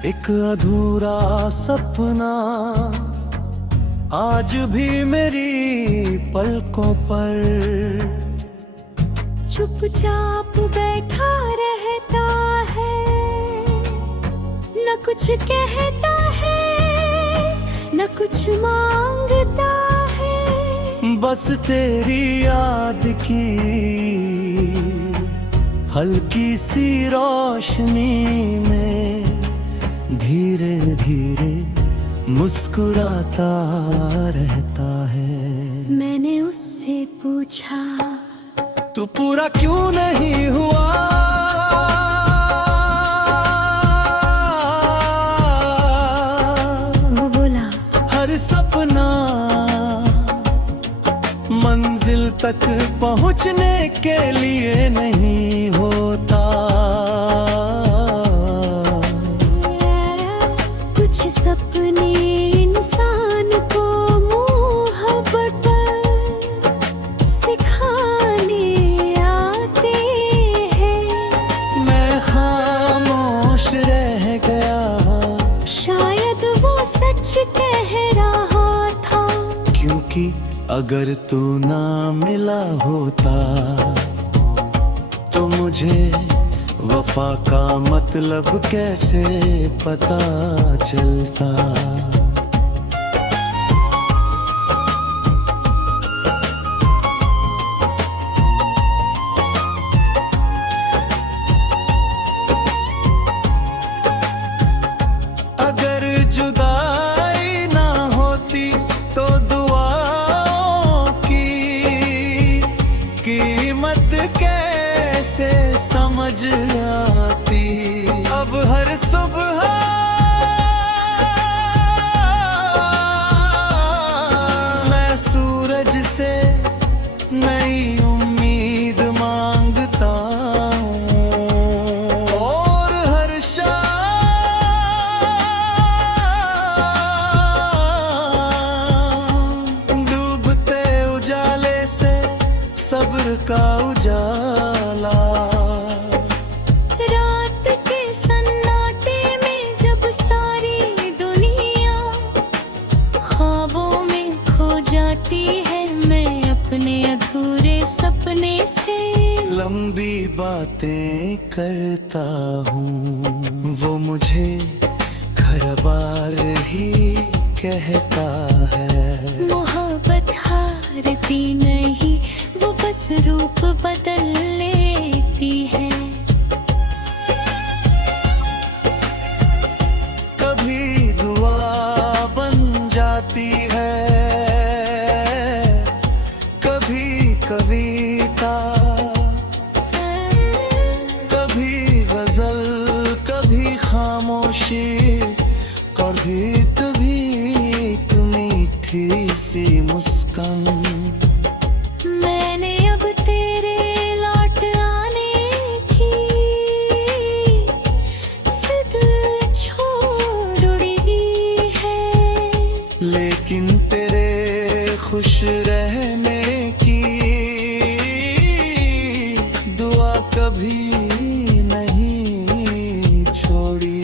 एक अधूरा सपना आज भी मेरी पलकों पर चुपचाप बैठा रहता है, न कुछ कहता है न कुछ मांगता है। बस तेरी याद की हल्की सी रोशनी में धीरे धीरे मुस्कुराता रहता है। मैंने उससे पूछा, तू पूरा क्यों नहीं हुआ? वो बोला, हर सपना मंजिल तक पहुंचने के लिए नहीं होता। कुछ सपने इंसान को मोहब्बत सिखाने आते हैं। मैं खामोश रह गया, शायद वो सच कह रहा था। क्योंकि अगर तू ना मिला होता तो मुझे वफा का मतलब कैसे पता चलता। अगर जुदाई ना होती तो दुआओं की कीमत कैसे समझ आती। अब हर सुबह मैं सूरज से नई उम्मीद मांगता हूँ, और हर शाम डूबते उजाले से सब्र का उजाला। रात के सन्नाटे में जब सारी दुनिया ख्वाबों में खो जाती है, मैं अपने अधूरे सपने से लंबी बातें करता हूँ, वो मुझे घर बार ही कहता है। मोहब्बत हारती नहीं, वो बस रूप बदल लेती है। कभी दुआ बन जाती है, कभी कविता, कभी गजल, कभी खामोशी, कभी कभी एक मीठी सी मुस्कान। मैंने अब तेरे लौट आने की जिद छोड़ दी है, लेकिन तेरे खुश रहने की दुआ कभी नहीं छोड़ी।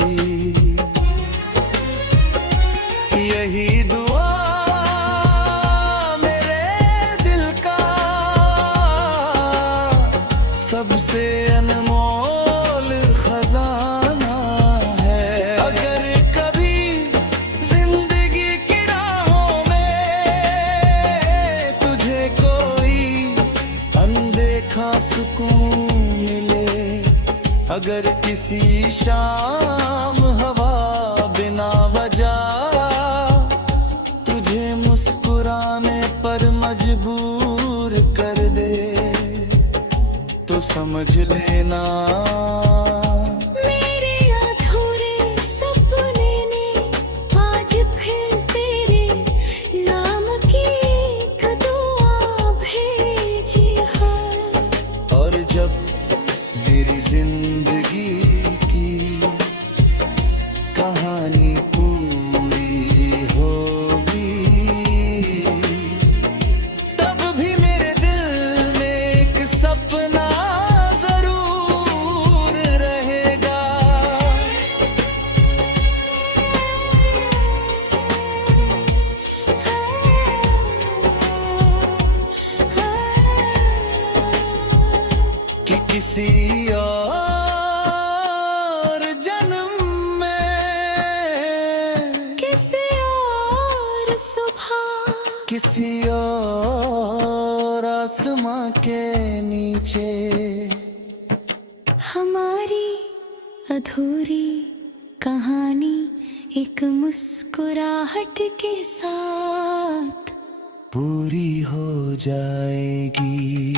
यही दुआ मेरे दिल का सबसे अनमोल खजाना है। अगर कभी जिंदगी की राहों में तुझे कोई अनदेखा सुकून मिले, अगर किसी शाम हवा बिना वजह तुझे मुस्कुराने पर मजबूर कर दे, तो समझ लेना मेरे अधूरे सपने ने आज फिर तेरे नाम की एक दुआ भेजी है। और जब मेरी जिंदगी की कहानी पूरी होगी, तब भी मेरे दिल में एक सपना जरूर रहेगा। किसी और आसमां के नीचे। हमारी अधूरी कहानी एक मुस्कुराहट के साथ पूरी हो जाएगी।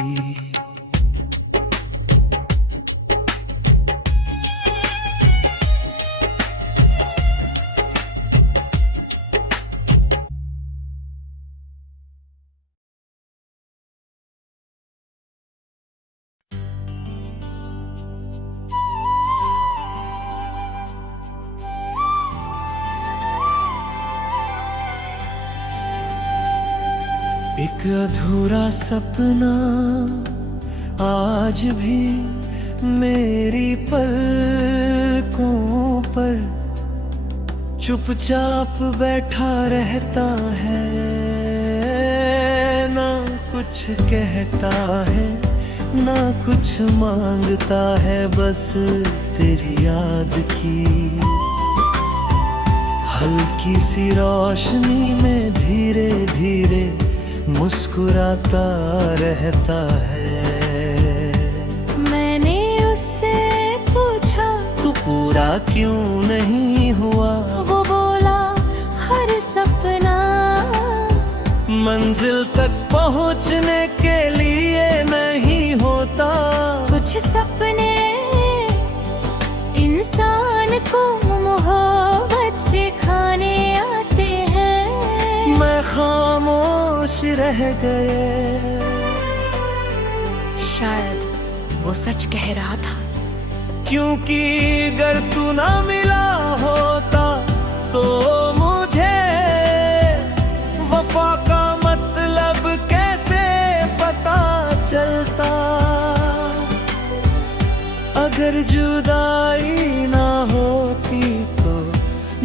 एक अधूरा सपना आज भी मेरी पलकों पर चुपचाप बैठा रहता है। ना कुछ कहता है ना कुछ मांगता है, बस तेरी याद की हल्की सी रोशनी में धीरे धीरे मुस्कुराता रहता है। मैंने उससे पूछा तू पूरा क्यों नहीं हुआ? वो बोला हर सपना मंजिल तक पहुंचने के लिए नहीं होता। कुछ सपने इंसान को मोहब्बत सिखाने आते हैं। मैं खामोश रह गए। शायद वो सच कह रहा था, क्योंकि अगर तू ना मिला होता तो मुझे वफा का मतलब कैसे पता चलता। अगर जुदाई ना होती तो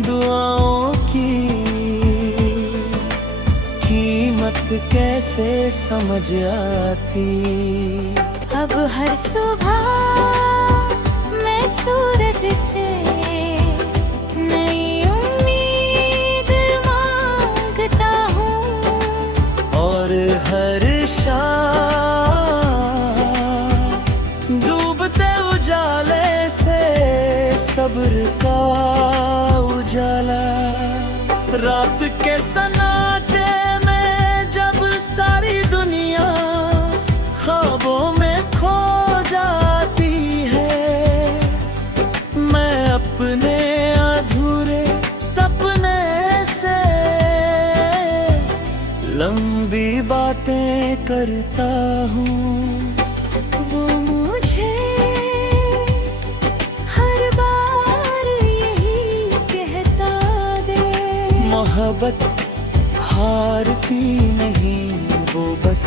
दुआओं की कीमत कैसे समझ आती। अब हर सुबह मैं सूरज से नई उम्मीद मांगता हूँ, और हर शाम डूबते उजाले से सब्र का उजाला। रात के सन्नाटे में जब सारी दुनिया ख्वाबों में खो जाती है, मैं अपने अधूरे सपने से लंबी बातें करता हूँ। वो मुझे हर बार यही कहता दे, मोहब्बत हारती नहीं, वो बस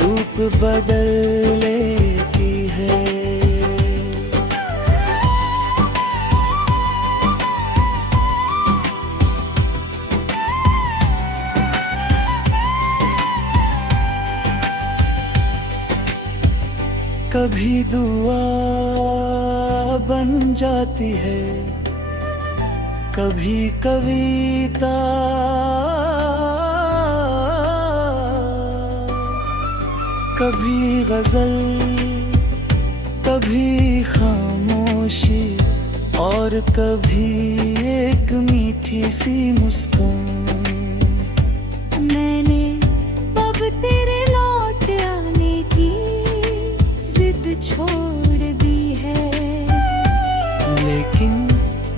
रूप बदल लेती है। कभी दुआ बन जाती है, कभी कविता, कभी गजल, कभी खामोशी, और कभी एक मीठी सी मुस्कान। मैंने अब तेरे लौट आने की जिद छोड़ दी है, लेकिन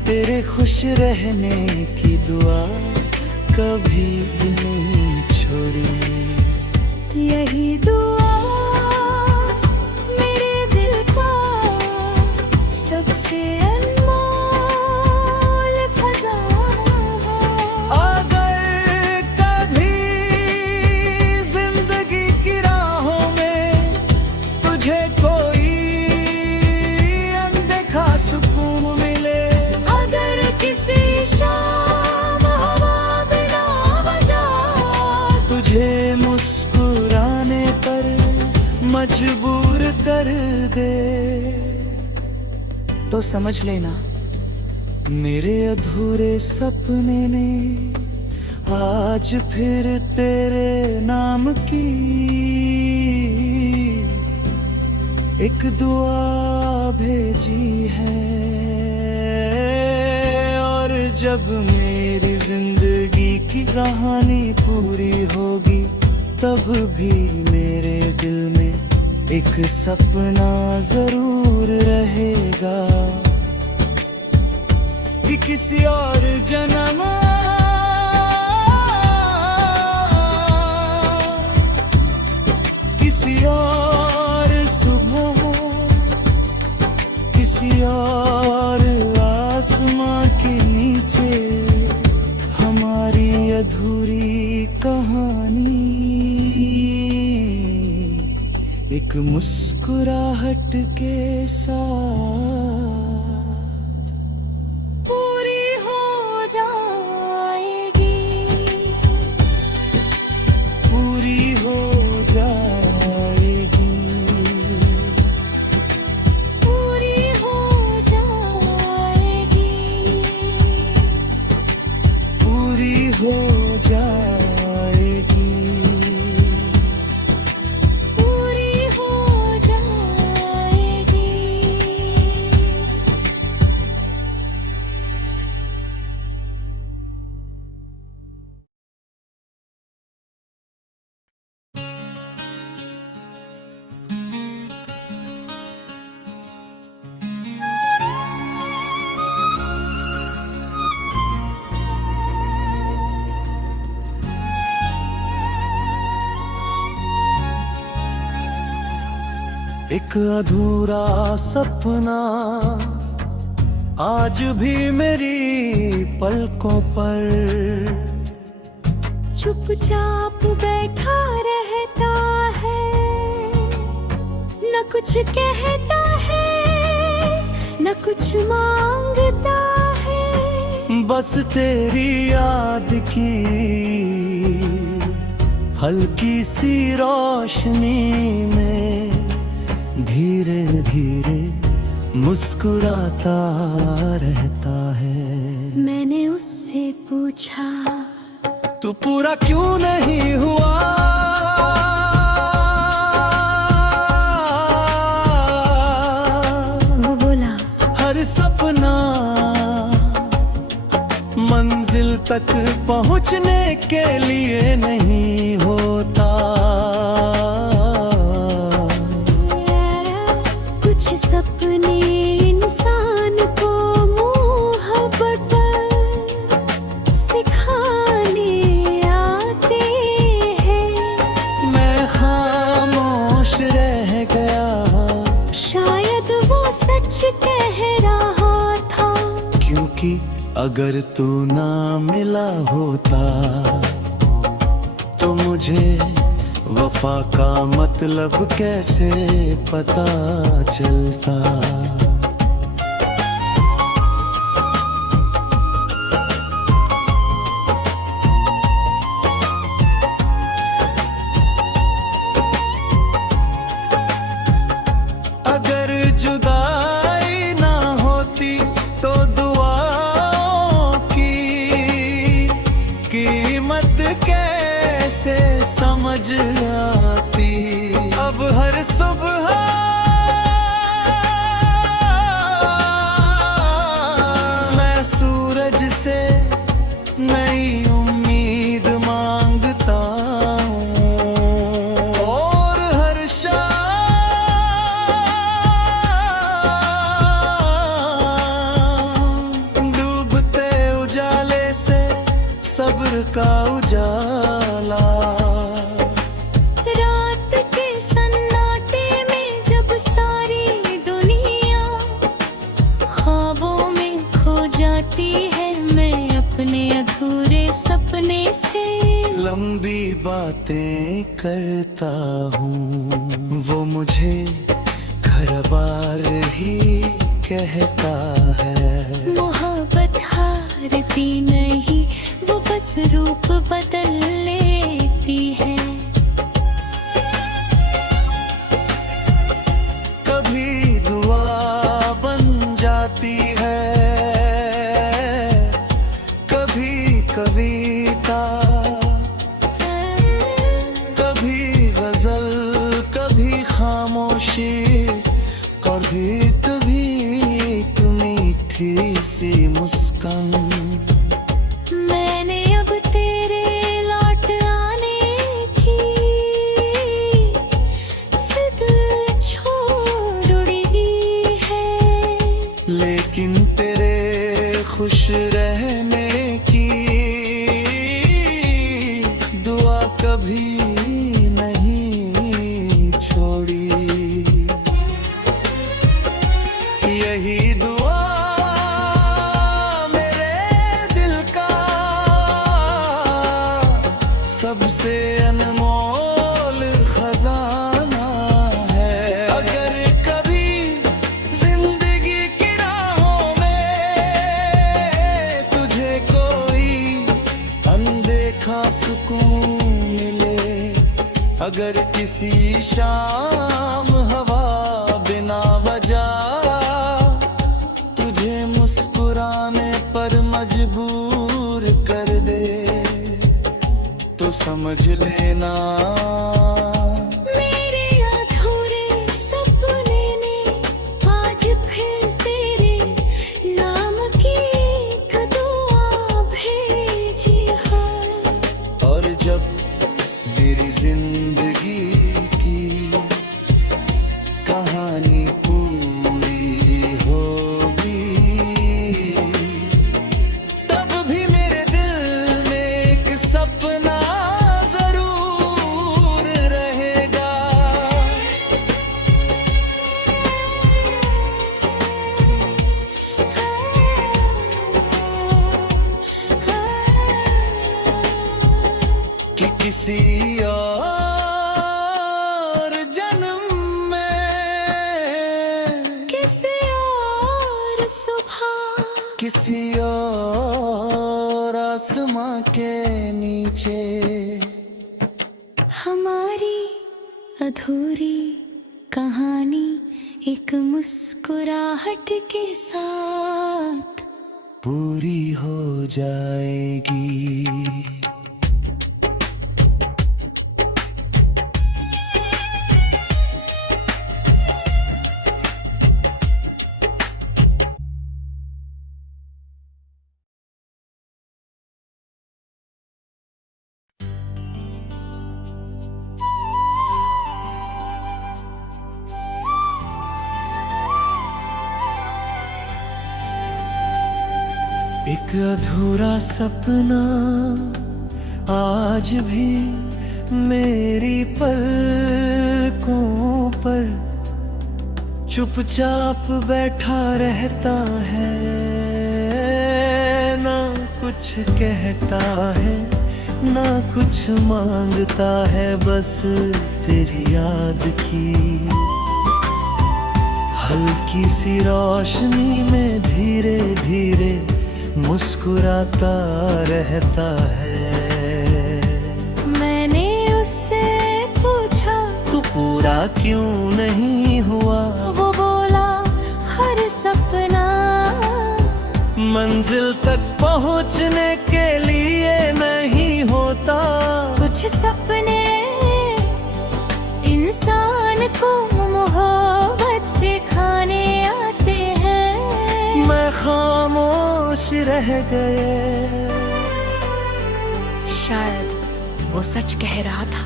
तेरे खुश रहने की दुआ कभी नहीं छोड़ी। यही दुआ मेरे दिल का सबसे अनमोल खजाना। अगर कभी जिंदगी की राहों में तुझे कोई अनदेखा सुकून मिले, अगर किसी शाम हवा बिना वजह तुझे मुस्कुराने पर मजबूर कर दे, तो समझ लेना मेरे अधूरे सपने ने आज फिर तेरे नाम की एक दुआ भेजी है। और जब मेरी जिंदगी की कहानी पूरी होगी, तब भी मेरे दिल में एक सपना जरूर रहेगा कि किसी और जन्म किसी और सुबह किसी और आसमां के नीचे हमारी अधूरी कहानी एक मुस्कुराहट के साथ पूरी हो जाएगी, पूरी हो जाएगी, पूरी हो जाएगी, पूरी हो जाएगी, पूरी हो जाएगी। एक अधूरा सपना आज भी मेरी पलकों पर चुपचाप बैठा रहता है, न कुछ कहता है, न कुछ मांगता है। बस तेरी याद की हल्की सी रोशनी में धीरे धीरे मुस्कुराता रहता है। मैंने उससे पूछा, तू पूरा क्यों नहीं हुआ? वो बोला, हर सपना मंजिल तक पहुंचने के लिए नहीं होता। कुछ सपने इंसान को मोहब्बत सिखाने आते हैं। मैं खामोश रह गया, शायद वो सच कह रहा था, क्योंकि अगर तू ना मिला होता तो मुझे वफा का मतलब कैसे पता चलता। अगर जुदाई ना होती तो दुआओं की कीमत कैसे समझ आती। अब हर सुबह मैं सूरज से नई उम्मीद मांगता हूँ, और हर शाम डूबते उजाले से सब्र का उजाला। रात के सन्नाटे में जब सारी दुनिया ख्वाबों में खो जाती है, मैं अपने अधूरे सपने से लंबी बातें करता हूँ, वो मुझे घर बार ही कहता है। मोहब्बत हारती नहीं, वो बस रूप बदल लेती है। कभी दुआ बन जाती है, कभी कविता कम। मैंने अब तेरे लौट आने की जिद छोड़ उड़ी है, लेकिन तेरे खुश रहने की दुआ कभी नहीं छोड़ी। यही दुआ मेरे दिल का सबसे अनमोल खजाना है। अगर कभी जिंदगी की राहों में तुझे कोई अनदेखा सुकून मिले, अगर किसी शाम हवा बिना वजह तुझे मुस्कुराने पर मजबूर कर दे, तो समझ लेना मेरे अधूरे सपने ने आज फिर तेरे नाम की एक दुआ भेजी है। और जब मेरी जिंदगी की कहानी पूरी होगी, तब भी मेरे दिल में एक सपना जरूर रहेगा। कि किसी और जन्म में, किसी और सुबह, किसी और आसमां के नीचे हमारी अधूरी कहानी एक मुस्कुराहट के साथ पूरी हो जाएगी। एक अधूरा सपना आज भी मेरी पलकों पर चुपचाप बैठा रहता है, ना कुछ कहता है ना कुछ मांगता है, बस तेरी याद की हल्की सी रोशनी में धीरे धीरे मुस्कुराता रहता है। मैंने उससे पूछा तू पूरा क्यों नहीं हुआ? वो बोला हर सपना मंजिल तक पहुंचने के लिए नहीं होता। कुछ सपने इंसान को मोहब्बत सिखाने आते हैं। मैं खामोश रह गए, शायद वो सच कह रहा था,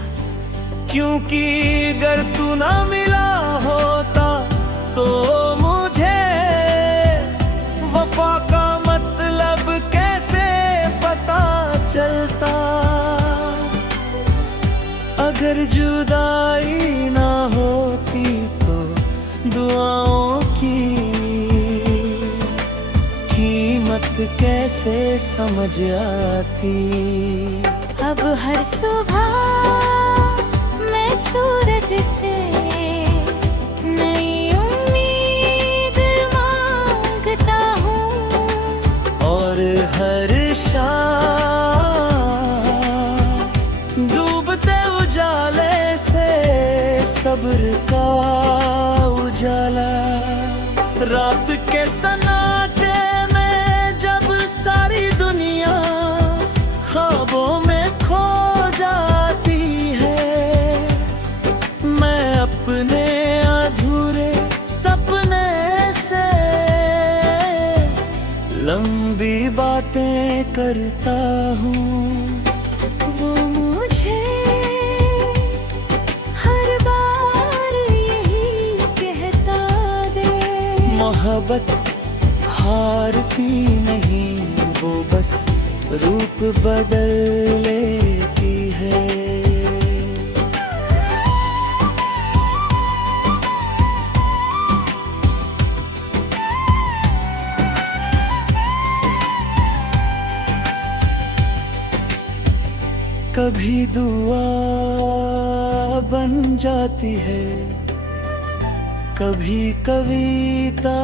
क्योंकि अगर तू ना मिला होता तो मुझे वफा का मतलब कैसे पता चलता। अगर जुदाई ना होती तो दुआओं की कीमत कैसे समझ आती। अब हर सुबह मैं सूरज से नई उम्मीद मांगता हूँ, और हर शाम डूबते उजाले से सब्र का उजाला। रात के सन्नाटे में जब सारी दुनिया ख्वाबों में खो जाती है, मैं अपने अधूरे सपने से लंबी बातें करता हूँ, वो मुझे हर बार यही कहता दे। मोहब्बत हारती नहीं, वो बस रूप बदल लेती है। कभी दुआ बन जाती है, कभी कविता,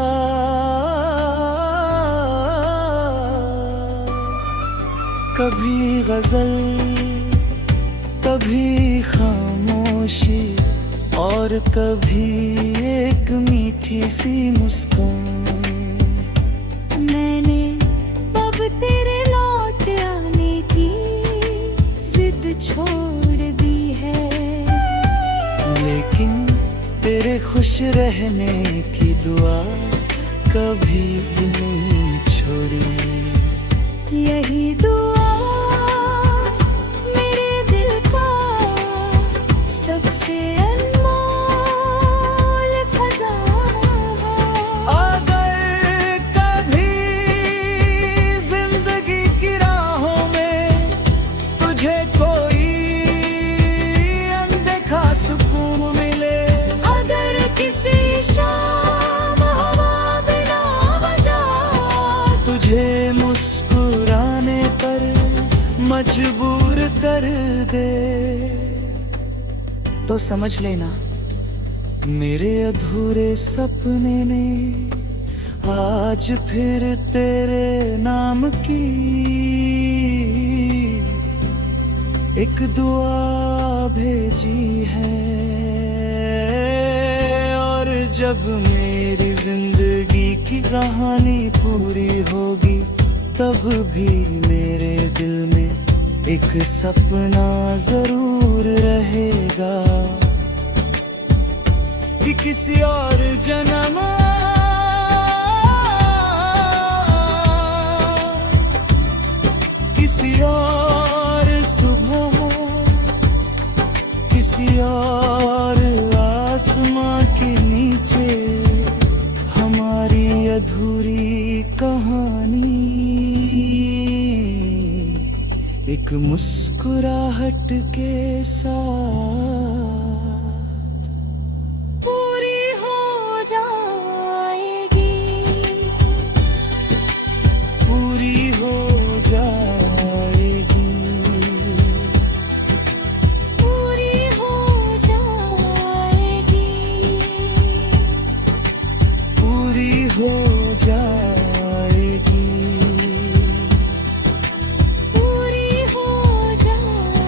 कभी गजल, कभी खामोशी, और कभी एक मीठी सी मुस्कान। मैंने अब तेरे लौट आने की जिद छोड़ दी है, लेकिन तेरे खुश रहने की दुआ कभी नहीं छोड़ी। यही दुआ मेरे दिल का सबसे अनमोल खजाना है। अगर कभी जिंदगी की राहों में तुझे कोई अनदेखा सुकून मिले, अगर किसी शाम हवा बिना वजह तुझे मुस्कुराने पर मजबूर कर दे, तो समझ लेना मेरे अधूरे सपने ने आज फिर तेरे नाम की एक दुआ भेजी है। और जब मेरी जिंदगी की कहानी पूरी होगी, तब भी मेरे दिल में एक सपना जरूर रहेगा कि किसी और जन्म किसी और सुबह, किसी और आसमां के नीचे हमारी अधूरी कहानी एक मुस्कुराहट के साथ पूरी हो जाएगी, पूरी हो जाएगी, पूरी हो जाएगी, पूरी हो जाएगी। पूरी हो जाएगी।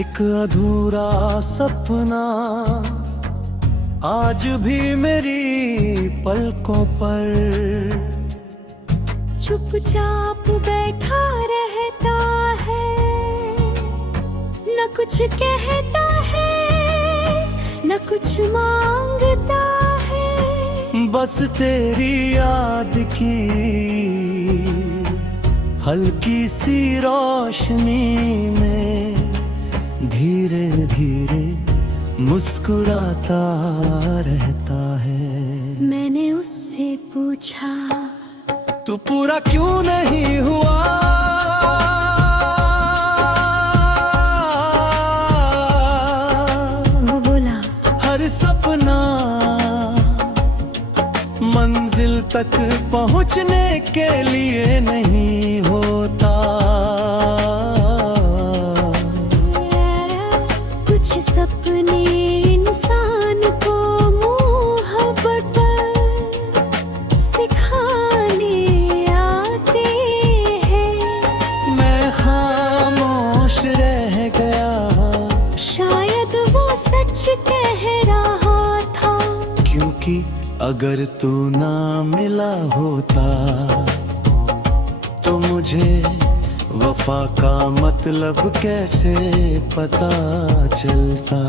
एक अधूरा सपना आज भी मेरी पलकों पर चुपचाप बैठा रहता है, न कुछ कहता है, न कुछ मांगता है। बस तेरी याद की हल्की सी रोशनी में धीरे धीरे मुस्कुराता रहता है। मैंने उससे पूछा, तू पूरा क्यों नहीं हुआ? वो बोला, हर सपना मंजिल तक पहुंचने के लिए नहीं होता। कुछ सपने इंसान को मोहब्बत सिखाने आते हैं। अगर तू ना मिला होता तो मुझे वफा का मतलब कैसे पता चलता।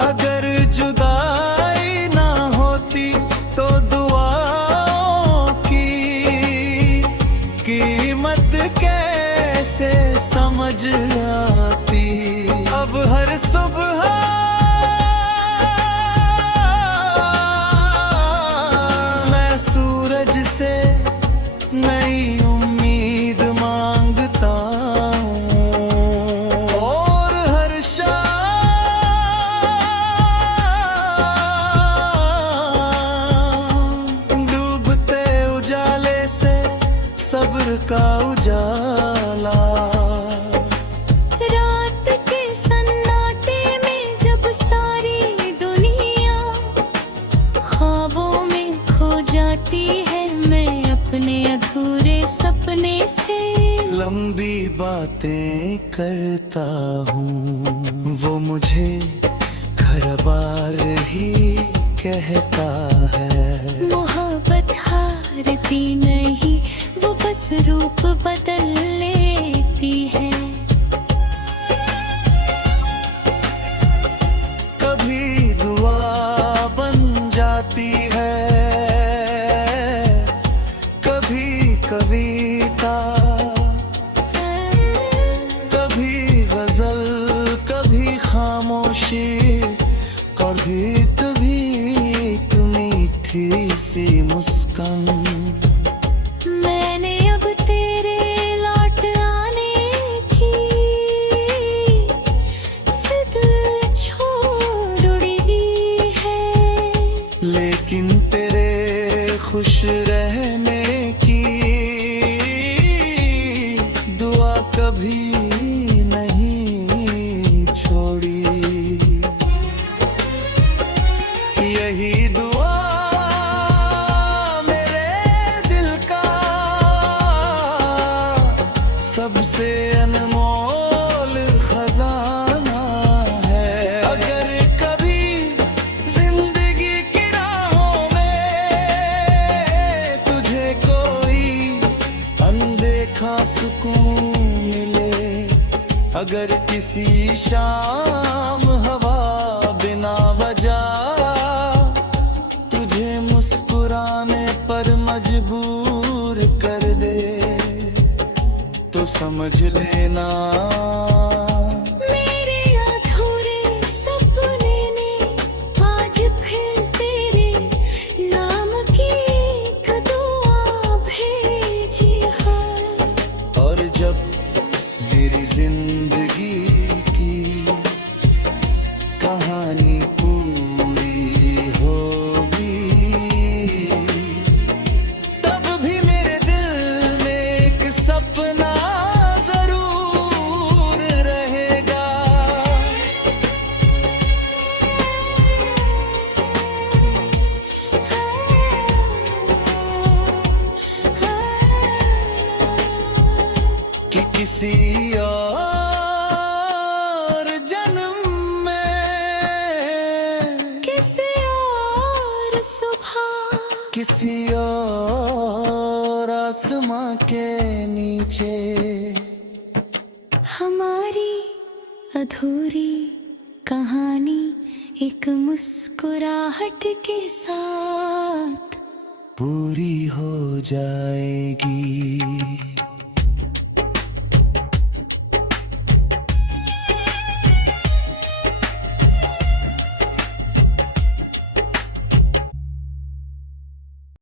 अगर जुदाई ना होती तो दुआओं की कीमत कैसे समझ आती। अब हर सुबह मैं सूरज से नई उम्मीद मांगता हूँ और हर शाम डूबते उजाले से सब्र का उजाला। रात के सन्नाटे में जब सारी दुनिया ख्वाबों में खो जाती है, मैं अपने अधूरे सपने से लंबी बातें करता हूँ, वो मुझे घर बार ही कहता है। मोहब्बत हारती नहीं, वो बस रूप बदल लेती है। कभी दुआ बन जाती है, कभी कविता, कभी गजल, कभी खामोशी, कभी कभी एक मीठी सी मुस्कान। मैंने अब तेरे लौट आने की जिद छोड़ दी है, लेकिन तेरे खुश रहने की दुआ कभी नहीं छोड़ी। यही दुआ मेरे दिल का सबसे अनमोल खजाना है। अगर कभी जिंदगी की राहों में तुझे कोई अनदेखा सुकून मिले, अगर किसी शाम हवा बिना वजह तुझे मुस्कुराने पर मजबूर कर दे, तो समझ लेना मेरे अधूरे सपने ने आज फिर तेरे नाम की एक दुआ भेजी है। और जब मेरी जिंदगी की कहानी पूरी होगी, तब भी मेरे दिल में एक सपना जरूर रहेगा। कि किसी और जन्म में, किसी और सुबह, किसी और आसमां के नीचे हमारी अधूरी कहानी एक मुस्कुराहट के साथ पूरी हो जाएगी।